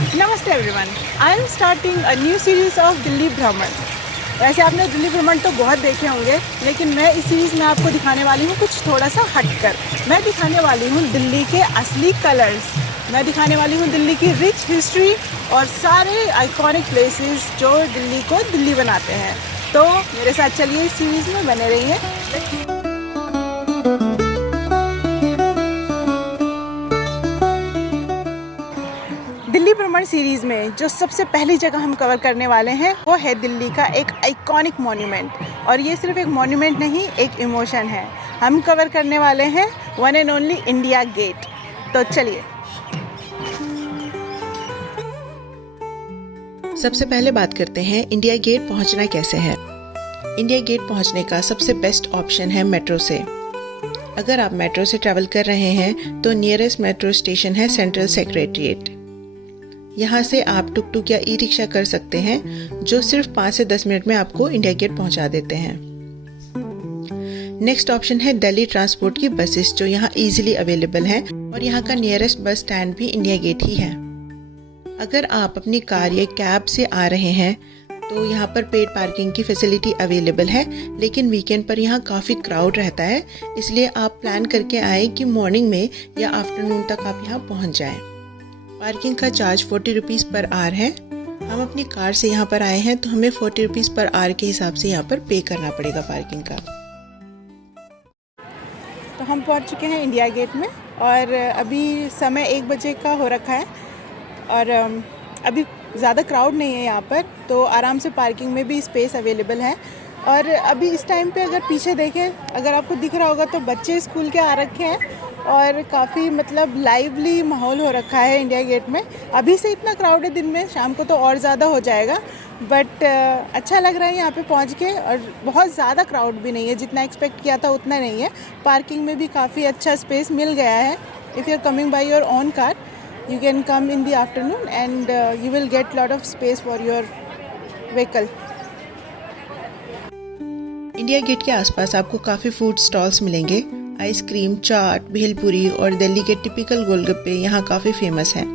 नमस्ते everyone, I am starting a new series of Delhi भ्रमण। वैसे आपने दिल्ली भ्रमण तो बहुत देखे होंगे, लेकिन मैं इस सीरीज़ में आपको दिखाने वाली हूँ कुछ थोड़ा सा हटकर। मैं दिखाने वाली हूँ दिल्ली के असली कलर्स। मैं दिखाने वाली हूँ दिल्ली की रिच हिस्ट्री और सारे आइकॉनिक प्लेसेस जो दिल्ली को दिल्ली बनाते हैं। तो मेरे साथ चलिए इस सीरीज़ में बने रहिए। दिल्ली भ्रमण सीरीज़ में जो सबसे पहली जगह हम कवर करने वाले हैं वो है दिल्ली का एक आइकॉनिक मॉन्यूमेंट। और ये सिर्फ एक मॉन्यूमेंट नहीं, एक इमोशन है। हम कवर करने वाले हैं one and only India Gate. तो चलिए। सबसे पहले बात करते हैं इंडिया गेट पहुंचना कैसे है। इंडिया गेट पहुंचने का सबसे बेस्ट ऑप्शन है मेट्रो से। अगर आप मेट्रो से ट्रैवल कर रहे हैं तो नियरेस्ट मेट्रो स्टेशन है सेंट्रल सेक्रेटेरिएट। यहाँ से आप टुक टुक या ई रिक्शा कर सकते हैं जो सिर्फ 5 से 10 मिनट में आपको इंडिया गेट पहुँचा देते हैं। नेक्स्ट ऑप्शन है दिल्ली ट्रांसपोर्ट की बसेस जो यहाँ इजीली अवेलेबल हैं और यहाँ का नियरेस्ट बस स्टैंड भी इंडिया गेट ही है। अगर आप अपनी कार या कैब से आ रहे हैं तो यहाँ पर पेड पार्किंग की फैसिलिटी अवेलेबल है, लेकिन वीकेंड पर यहाँ काफ़ी क्राउड रहता है, इसलिए आप प्लान करके आए कि मॉर्निंग में या आफ्टरनून तक आप यहाँ पहुँच जाएं। पार्किंग का चार्ज 40 रुपीज़ पर आवर है। हम अपनी कार से यहाँ पर आए हैं तो हमें 40 रुपीज़ पर आवर के हिसाब से यहाँ पर पे करना पड़ेगा पार्किंग का। तो हम पहुंच चुके हैं इंडिया गेट में और अभी समय 1 बजे का हो रखा है और अभी ज़्यादा क्राउड नहीं है यहाँ पर, तो आराम से पार्किंग में भी स्पेस अवेलेबल है। और अभी इस टाइम पे अगर पीछे देखें, अगर आपको दिख रहा होगा तो बच्चे स्कूल के आ रखे हैं और काफ़ी मतलब लाइवली माहौल हो रखा है इंडिया गेट में। अभी से इतना क्राउड है, दिन में शाम को तो और ज़्यादा हो जाएगा, बट अच्छा लग रहा है यहाँ पे पहुँच के। और बहुत ज़्यादा क्राउड भी नहीं है, जितना एक्सपेक्ट किया था उतना नहीं है। पार्किंग में भी काफ़ी अच्छा स्पेस मिल गया है। If you are coming by your own car you can come in the afternoon and you will get lot of space for your vehicle. India Gate के आसपास आपको काफ़ी फूड स्टॉल्स मिलेंगे। आइसक्रीम, चाट, भेलपुरी और दिल्ली के टिपिकल गोलगप्पे यहाँ काफ़ी फेमस हैं।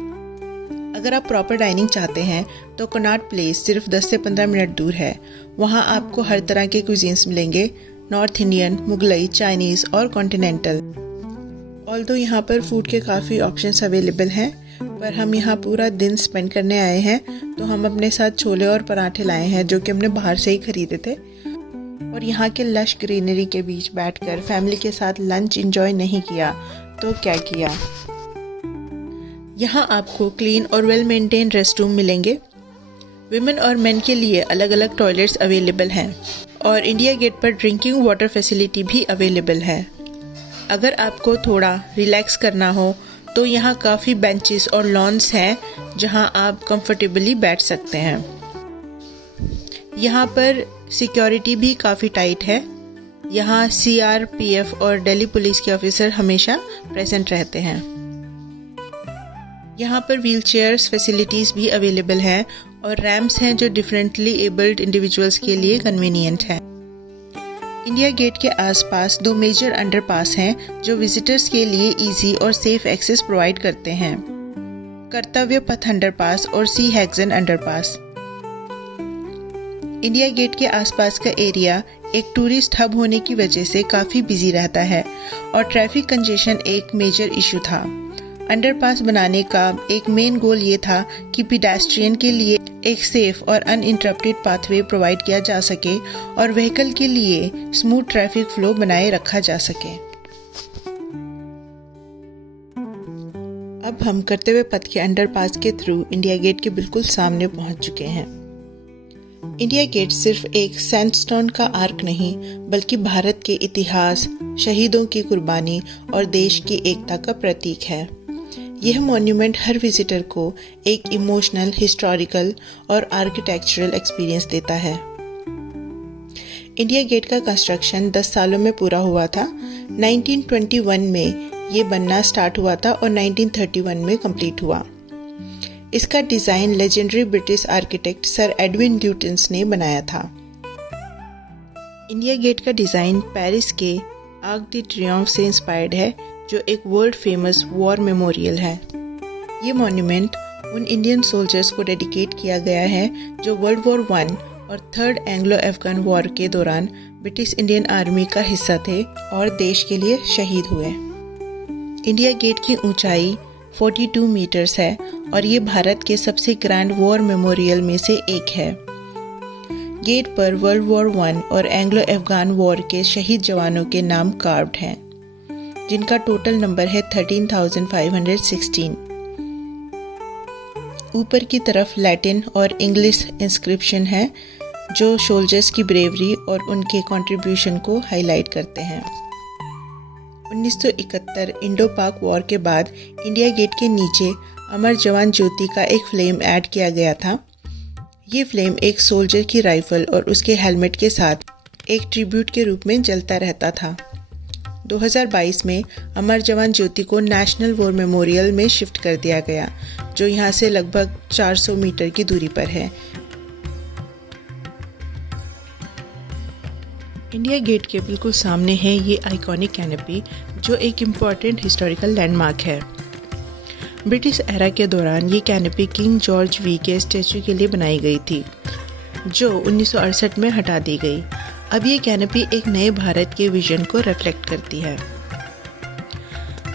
अगर आप प्रॉपर डाइनिंग चाहते हैं तो कनॉट प्लेस सिर्फ 10 से 15 मिनट दूर है। वहाँ आपको हर तरह के कुजीन्स मिलेंगे, नॉर्थ इंडियन, मुगलई, चाइनीज़ और कॉन्टिनेंटल। ऑल्दो यहाँ पर फूड के काफ़ी ऑप्शंस अवेलेबल हैं, पर हम यहाँ पूरा दिन स्पेंड करने आए हैं तो हम अपने साथ छोले और पराठे लाए हैं जो कि हमने बाहर से ही खरीदे थे। और यहाँ के लश ग्रीनरी के बीच बैठकर फैमिली के साथ लंच एंजॉय नहीं किया तो क्या किया। यहाँ आपको क्लीन और वेल मेंटेन रेस्ट रूम मिलेंगे। विमेन और मेन के लिए अलग अलग टॉयलेट्स अवेलेबल हैं और इंडिया गेट पर ड्रिंकिंग वाटर फैसिलिटी भी अवेलेबल है। अगर आपको थोड़ा रिलैक्स करना हो तो यहाँ काफ़ी बेंचेस और लॉन्स हैं जहाँ आप कंफर्टेबली बैठ सकते हैं। यहाँ पर सिक्योरिटी भी काफ़ी टाइट है। यहाँ CRPF और दिल्ली पुलिस के ऑफिसर हमेशा प्रेजेंट रहते हैं। यहाँ पर व्हील चेयर्स फैसिलिटीज़ भी अवेलेबल हैं और रैम्प्स हैं जो डिफरेंटली एबल्ड इंडिविजुअल्स के लिए कन्वीनियंट है। इंडिया गेट के आसपास 2 मेजर अंडरपास हैं जो विजिटर्स के लिए इजी और सेफ एक्सेस प्रोवाइड करते हैं, कर्तव्य पथ अंडरपास और सी हैग्जन अंडरपास। इंडिया गेट के आसपास का एरिया एक टूरिस्ट हब होने की वजह से काफ़ी बिजी रहता है और ट्रैफिक कंजेशन एक मेजर इशू था। अंडरपास बनाने का एक मेन गोल ये था कि पेडेस्ट्रियन के लिए एक सेफ और अनइंटरप्टेड पाथवे प्रोवाइड किया जा सके और व्हीकल के लिए स्मूथ ट्रैफिक फ्लो बनाए रखा जा सके। अब हम कर्तव्य पथ के अंडरपास के थ्रू इंडिया गेट के बिल्कुल सामने पहुंच चुके हैं। इंडिया गेट सिर्फ एक सैंडस्टोन का आर्क नहीं, बल्कि भारत के इतिहास, शहीदों की कुर्बानी और देश की एकता का प्रतीक है। यह मॉन्यूमेंट हर विजिटर को एक इमोशनल, हिस्टोरिकल और आर्किटेक्चरल एक्सपीरियंस देता है। इंडिया गेट का कंस्ट्रक्शन 10 सालों में पूरा हुआ था। 1921 में ये बनना स्टार्ट हुआ था और 1931 में कंप्लीट हुआ। इसका design legendary British architect sir Edwin Lutyens ने बनाया था। इंडिया गेट का डिज़ाइन पेरिस के आर्क डी ट्रियोम्फ से इंस्पायर्ड है, जो एक वर्ल्ड फेमस वॉर मेमोरियल है। ये मॉन्यूमेंट उन इंडियन सोल्जर्स को डेडिकेट किया गया है जो वर्ल्ड वॉर 1 और थर्ड एंग्लो अफगान वॉर के दौरान ब्रिटिश इंडियन आर्मी का हिस्सा थे और देश के लिए शहीद हुए। इंडिया गेट की ऊंचाई 42 मीटर्स है और ये भारत के सबसे ग्रैंड वॉर मेमोरियल में से एक है। गेट पर वर्ल्ड वॉर 1 और एंग्लो अफगान वॉर के शहीद जवानों के नाम कार्व्ड हैं, जिनका टोटल नंबर है 13,516। ऊपर की तरफ लैटिन और इंग्लिश इंस्क्रिप्शन है जो सोल्जर्स की ब्रेवरी और उनके कंट्रीब्यूशन को हाईलाइट करते हैं। 1971 इंडो पाक वॉर के बाद इंडिया गेट के नीचे अमर जवान ज्योति का एक फ्लेम ऐड किया गया था। ये फ्लेम एक सोल्जर की राइफल और उसके हेलमेट के साथ एक ट्रिब्यूट के रूप में जलता रहता था। 2022 में अमर जवान ज्योति को नेशनल वॉर मेमोरियल में शिफ्ट कर दिया गया, जो यहाँ से लगभग 400 मीटर की दूरी पर है। इंडिया गेट के बिल्कुल सामने है ये आइकॉनिक कैनोपी, जो एक इम्पॉर्टेंट हिस्टोरिकल लैंडमार्क है। ब्रिटिश एरा के दौरान ये कैनोपी किंग जॉर्ज वी के स्टैचू के लिए बनाई गई थी, जो 1968 में हटा दी गई। अब ये कैनोपी एक नए भारत के विजन को रिफ्लेक्ट करती है।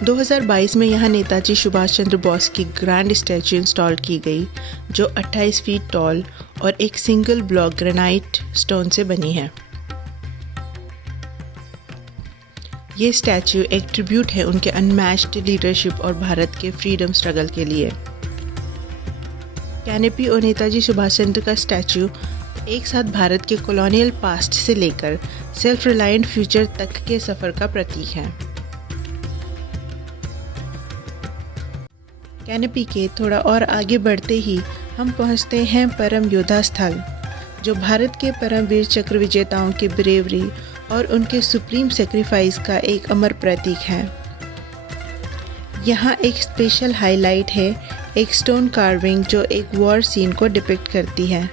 2022 में यहाँ नेताजी सुभाष चंद्र बोस की ग्रैंड स्टैचू इंस्टॉल की गई, जो 28 फीट टॉल और एक सिंगल ब्लॉक ग्रेनाइट स्टोन से बनी है। ये स्टैचू एक ट्रिब्यूट है उनके अनमैच्ड लीडरशिप और भारत के फ्रीडम स्ट्रगल के लिए। कैनोपी और नेताजी सुभाष चंद्र का स्टैचू एक साथ भारत के कॉलोनियल पास्ट से लेकर सेल्फ रिलायंट फ्यूचर तक के सफर का प्रतीक है। कैनोपी के थोड़ा और आगे बढ़ते ही हम पहुंचते हैं परम योद्धा स्थल, जो भारत के परमवीर चक्र विजेताओं की ब्रेवरी और उनके सुप्रीम सेक्रीफाइस का एक अमर प्रतीक है। यहाँ एक स्पेशल हाईलाइट है, एक स्टोन कार्विंग जो एक वॉर सीन को डिपिक्ट करती है।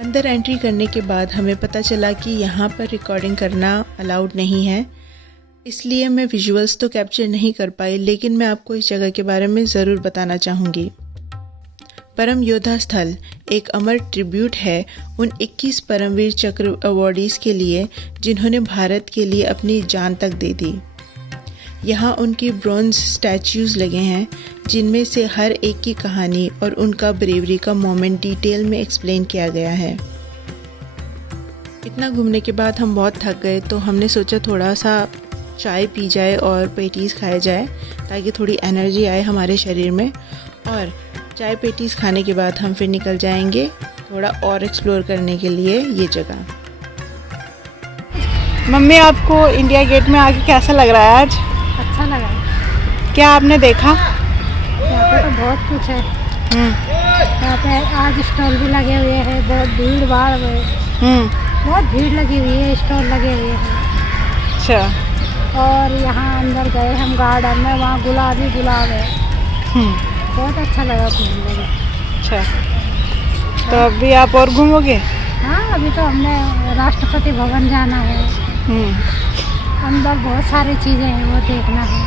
अंदर एंट्री करने के बाद हमें पता चला कि यहाँ पर रिकॉर्डिंग करना अलाउड नहीं है, इसलिए मैं विजुअल्स तो कैप्चर नहीं कर पाई, लेकिन मैं आपको इस जगह के बारे में ज़रूर बताना चाहूँगी। परम योद्धा स्थल एक अमर ट्रिब्यूट है उन 21 परमवीर चक्र अवॉर्डीज़ के लिए जिन्होंने भारत के लिए अपनी जान तक दे दी। यहाँ उनकी ब्रॉन्ज स्टैच्यूज़ लगे हैं, जिनमें से हर एक की कहानी और उनका ब्रेवरी का मोमेंट डिटेल में एक्सप्लेन किया गया है। इतना घूमने के बाद हम बहुत थक गए, तो हमने सोचा थोड़ा सा चाय पी जाए और पेटीज़ खाए जाए, ताकि थोड़ी एनर्जी आए हमारे शरीर में। और चाय पेटीज़ खाने के बाद हम फिर निकल जाएंगे थोड़ा और एक्सप्लोर करने के लिए ये जगह। मम्मी, आपको इंडिया गेट में आके कैसा लग रहा है आज? अच्छा लगा। क्या आपने देखा? यहाँ पे तो बहुत कुछ है। यहाँ पे आज स्टॉल भी लगे हुए हैं, बहुत भीड़ भाड़ है। बहुत भीड़ लगी हुई है, स्टॉल लगे हुए हैं। अच्छा। और यहाँ अंदर गए हम गार्डन में, वहाँ गुलाब है। बहुत अच्छा लगा घूमने में। अच्छा, तो अभी आप और घूमोगे? हाँ, अभी तो हमने राष्ट्रपति भवन जाना है। अंदर बहुत सारी चीज़ें हैं, वो देखना है।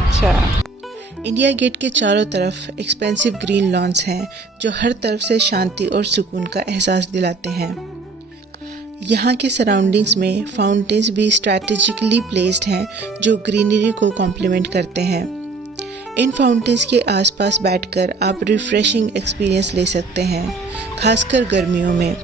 अच्छा। इंडिया गेट के चारों तरफ एक्सपेंसिव ग्रीन लॉन्स हैं, जो हर तरफ से शांति और सुकून का एहसास दिलाते हैं। यहाँ के सराउंडिंग्स में फाउंटेन्स भी स्ट्रैटेजिकली प्लेस्ड हैं, जो ग्रीनरी को कॉम्प्लीमेंट करते हैं। इन फाउंटेन्स के आसपास बैठकर आप रिफ्रेशिंग एक्सपीरियंस ले सकते हैं, खासकर गर्मियों में।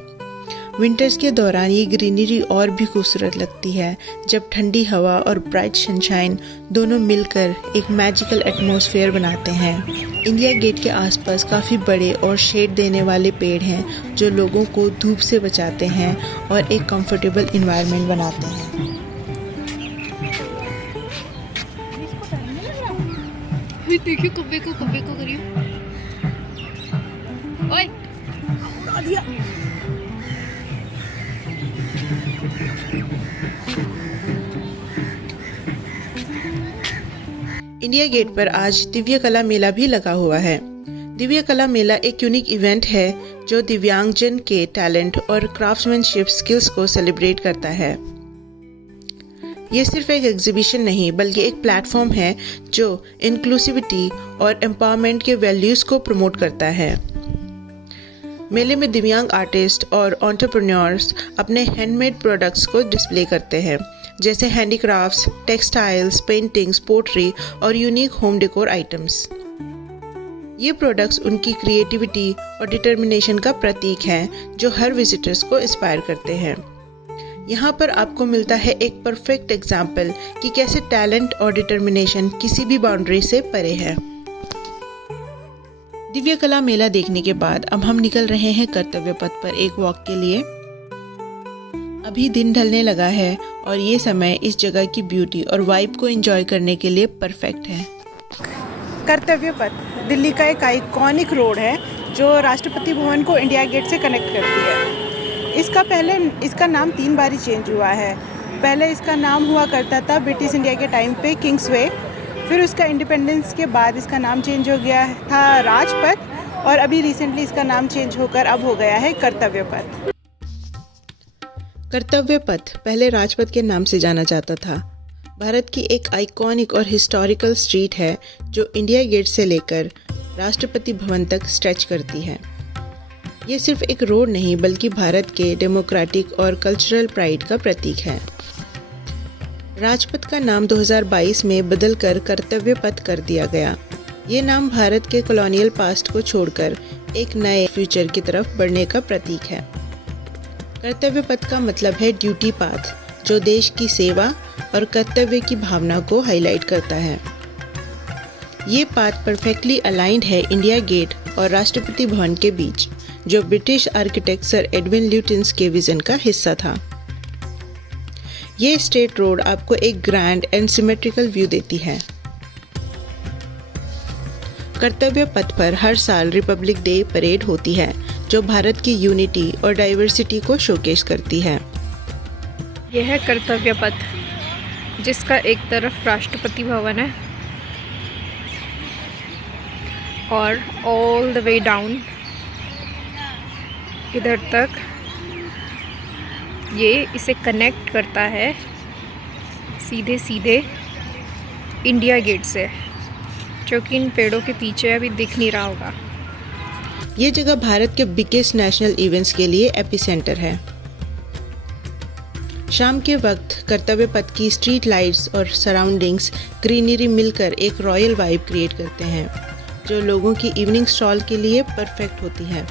विंटर्स के दौरान ये ग्रीनरी और भी खूबसूरत लगती है, जब ठंडी हवा और ब्राइट सनशाइन दोनों मिलकर एक मैजिकल एटमॉस्फेयर बनाते हैं। इंडिया गेट के आसपास काफ़ी बड़े और शेड देने वाले पेड़ हैं, जो लोगों को धूप से बचाते हैं और एक कंफर्टेबल इन्वायरमेंट बनाते हैं। देखिए कब्बे को करियो। ओए उड़ा दिया। इंडिया गेट पर आज दिव्य कला मेला भी लगा हुआ है। दिव्य कला मेला एक यूनिक इवेंट है जो दिव्यांगजन के टैलेंट और क्राफ्ट्समैनशिप स्किल्स को सेलिब्रेट करता है। ये सिर्फ एक एग्जीबिशन नहीं बल्कि एक प्लेटफॉर्म है जो इंक्लूसिविटी और एम्पावरमेंट के वैल्यूज़ को प्रमोट करता है। मेले में दिव्यांग आर्टिस्ट और एंटरप्रेन्योर्स अपने हैंडमेड प्रोडक्ट्स को डिस्प्ले करते हैं, जैसे हैंडीक्राफ्ट्स, टेक्सटाइल्स, पेंटिंग्स, पोट्री और यूनिक होम डेकोर आइटम्स। ये प्रोडक्ट्स उनकी क्रिएटिविटी और डिटर्मिनेशन का प्रतीक हैं जो हर विजिटर्स को इंस्पायर करते हैं। यहाँ पर आपको मिलता है एक परफेक्ट एग्जाम्पल कि कैसे टैलेंट और डिटर्मिनेशन किसी भी बाउंड्री से परे है। दिव्य कला मेला देखने के बाद अब हम निकल रहे हैं कर्तव्य पथ पर एक वॉक के लिए। अभी दिन ढलने लगा है और ये समय इस जगह की ब्यूटी और वाइब को एंजॉय करने के लिए परफेक्ट है। कर्तव्य पथ दिल्ली का एक आइकॉनिक रोड है जो राष्ट्रपति भवन को इंडिया गेट से कनेक्ट करती है। इसका नाम 3 बार चेंज हुआ है। पहले इसका नाम हुआ करता था ब्रिटिश इंडिया के टाइम पे किंग्सवे, फिर उसका इंडिपेंडेंस के बाद इसका नाम चेंज हो गया था राजपथ, और अभी रिसेंटली इसका नाम चेंज होकर अब हो गया है कर्तव्य पथ। कर्तव्य पथ पहले राजपथ के नाम से जाना जाता था। भारत की एक आइकॉनिक और हिस्टोरिकल स्ट्रीट है जो इंडिया गेट से लेकर राष्ट्रपति भवन तक स्ट्रेच करती है। ये सिर्फ एक रोड नहीं बल्कि भारत के डेमोक्रेटिक और कल्चरल प्राइड का प्रतीक है। राजपथ का नाम 2022 में बदलकर कर्तव्य पथ कर दिया गया। ये नाम भारत के कॉलोनियल पास्ट को छोड़कर एक नए फ्यूचर की तरफ बढ़ने का प्रतीक है। कर्तव्य पथ का मतलब है ड्यूटी पाथ, जो देश की सेवा और कर्तव्य की भावना को हाईलाइट करता है। ये पाथ परफेक्टली अलाइंड है इंडिया गेट और राष्ट्रपति भवन के बीच, जो ब्रिटिश आर्किटेक्ट सर एडविन ल्यूटिन्स के विजन का हिस्सा था। ये स्ट्रेट रोड आपको एक ग्रैंड एंड सिमेट्रिकल व्यू देती है। कर्तव्य पथ पर हर साल रिपब्लिक डे परेड होती है जो भारत की यूनिटी और डाइवर्सिटी को शोकेस करती है। यह है कर्तव्य पथ, जिसका एक तरफ राष्ट्रपति भवन है और ऑल द वे डाउन इधर तक ये इसे कनेक्ट करता है सीधे सीधे इंडिया गेट से, जो कि इन पेड़ों के पीछे अभी दिख नहीं रहा होगा। ये जगह भारत के बिगेस्ट नेशनल इवेंट्स के लिए एपिसेंटर है। शाम के वक्त कर्तव्य पथ की स्ट्रीट लाइट्स और सराउंडिंग्स ग्रीनरी मिलकर एक रॉयल वाइब क्रिएट करते हैं, जो लोगों की इवनिंग स्टॉल के लिए परफेक्ट होती है।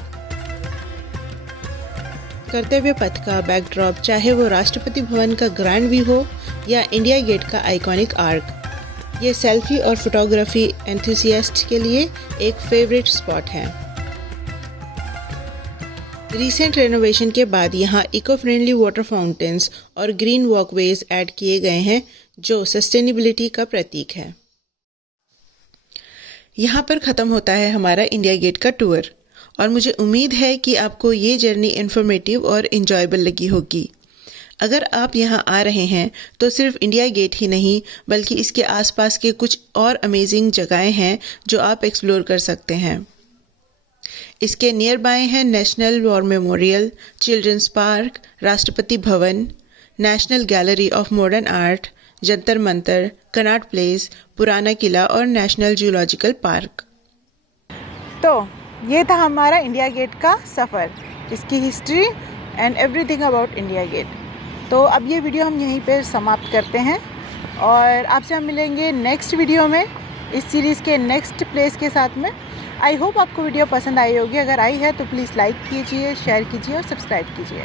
कर्तव्य पथ का बैकड्रॉप, चाहे वो राष्ट्रपति भवन का ग्रैंड व्यू हो या इंडिया गेट का आइकॉनिक आर्क, ये सेल्फी और फोटोग्राफी एंथुसियास्ट के लिए एक फेवरेट स्पॉट है। रिसेंट रेनोवेशन के बाद यहाँ इको फ्रेंडली वाटर फाउंटेन्स और ग्रीन वॉकवेज ऐड किए गए हैं, जो सस्टेनेबिलिटी का प्रतीक है। यहाँ पर ख़त्म होता है हमारा इंडिया गेट का टूर, और मुझे उम्मीद है कि आपको ये जर्नी इन्फॉर्मेटिव और इन्जॉयबल लगी होगी। अगर आप यहाँ आ रहे हैं तो सिर्फ इंडिया गेट ही नहीं बल्कि इसके आसपास के कुछ और अमेजिंग जगहें हैं जो आप एक्सप्लोर कर सकते हैं। इसके नियर बाय हैं national war memorial, children's park, Rashtrapati Bhavan, national gallery of modern art, Jantar Mantar, Connaught Place, Purana Qila और नेशनल जूलॉजिकल पार्क। तो ये था हमारा इंडिया गेट का सफ़र, इसकी history and everything about India Gate. तो अब ये वीडियो हम यहीं पर समाप्त करते हैं और आपसे हम मिलेंगे नेक्स्ट वीडियो में इस सीरीज़ के नेक्स्ट प्लेस के साथ में। आई होप आपको वीडियो पसंद आई होगी। अगर आई है तो प्लीज़ लाइक कीजिए, शेयर कीजिए और सब्सक्राइब कीजिए।